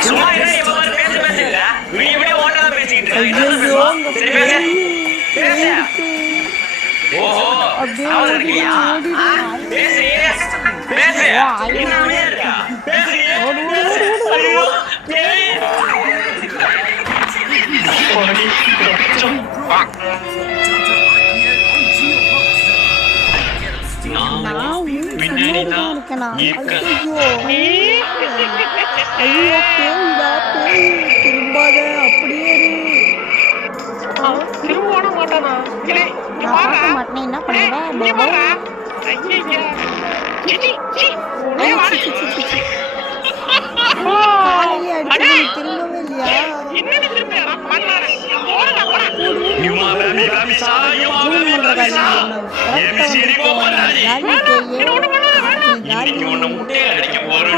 சும்மா இரு, இப்ப பாரு, பேசு பேசுங்க. நீ இப்படியே ஓட்டாத பேசிக்கிட்டு இருக்க. என்ன ஐயோ பேசுவோம்? அங்க சரி பேய் பேசு. பேசு. இருக்கு. ஓஹோ, அப்படியே அவன் இருக்கியா? ஆ, பேசு. பேசு. என்ன அமைதியா இருக்கா? பேசு. ஐயோ, பேய். போடி, கொஞ்சம். நான் பின்னாடிதான் இருக்கேன். ஐயோ பேய்டா பேய் திரும்பாத அப்படியே திரும்ப மாட்டானா? நான் பார்க்க மாட்டேன் என்ன பண்ணுவேன் காலையிலே அடிச்சு திரும்பவே இல்லையா இன்னைக்கு உன்னை முட்டையை அடிக்க போறேன்.